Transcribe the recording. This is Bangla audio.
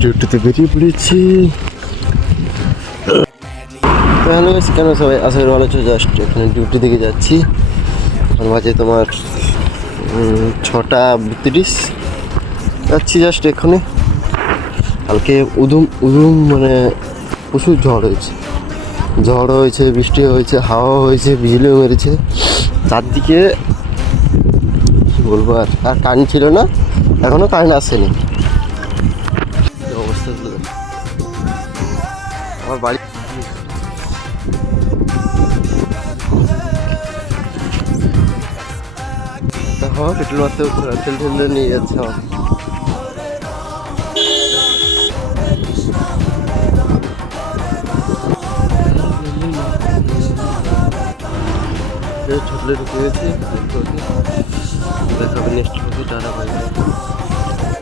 ডিউটিতে বেরিয়ে পড়েছি। হ্যালো কেন সবাই আশা করি ভালো আছো। জাস্ট এখানে ডিউটি দিকে যাচ্ছি। আমার মাঝে তোমার 6:32 যাচ্ছি জাস্ট এখানে। কালকে উদুম মানে প্রচুর ঝড় হয়েছে, বৃষ্টি হয়েছে, হাওয়া হয়েছে, বিজলিও মেরেছে চারদিকে। কী বলবো, আর কারেন্ট ছিল না, এখনও কারেন্ট আসেনি। অবস্থা আমার বাড়ি দেখো, পেট্রোল মারতে ঠেলে নিয়ে যাচ্ছে আমার। ছোটলে ঢুকে গেছি। দেখাবে নেক্সট টাটা, বাই।